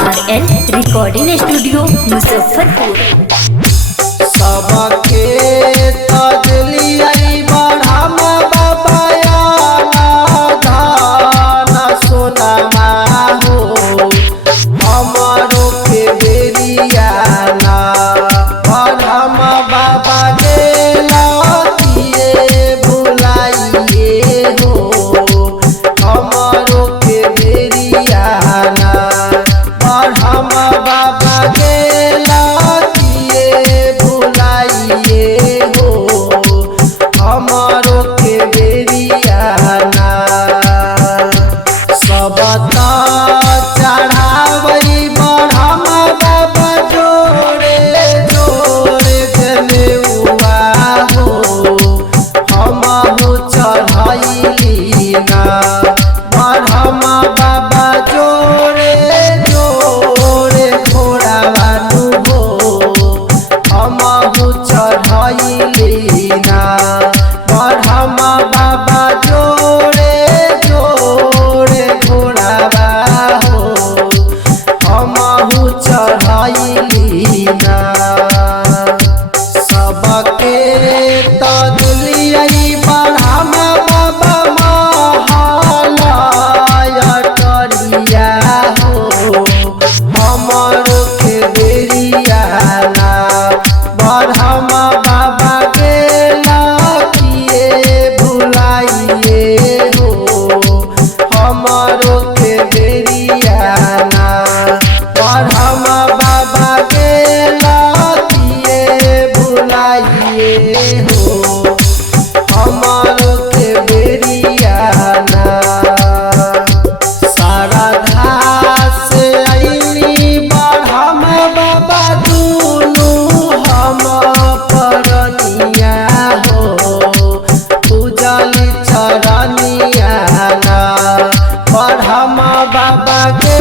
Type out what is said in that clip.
RL recording studio Muzaffarpur. सबके तजलियाई बढ़ाम बाबाया धान सोनामा हो हमारो के बेरियाना बढ़ाम बाबा के लतिए भुलाइए हो हमारो के बेरियाना बढ़ाम बाबा के लतिए भुलाइए हो हमारो के बेरियाना सब चढ़ावई बढ़ाम बाबा जोड़े जोड़े जनेउआ हो हमहु चढ़ाइली ना बढ़ाम बाबा जोड़े जोड़े घोड़ावानु हो हमहु चढ़ाइली ना बढ़ाम बाबा जोड़े जोड़े घोड़ावा हो हमहु चढ़ाइली ना सबके तजलियाई बढ़ाम बाबा महालया करिया हो हमरो के बेरियाना बढ़ाम बाबा के लतिए भुलाइए हो हमरो के बेरियाना बढ़ाम बाबा के लतिए भुलाइए हो हमारो के बेरियाना सारा घास अइली बढ़ाम बाबा दुनु हम परनिया हो पूजल चरनिया ना बढ़ाम बाबा के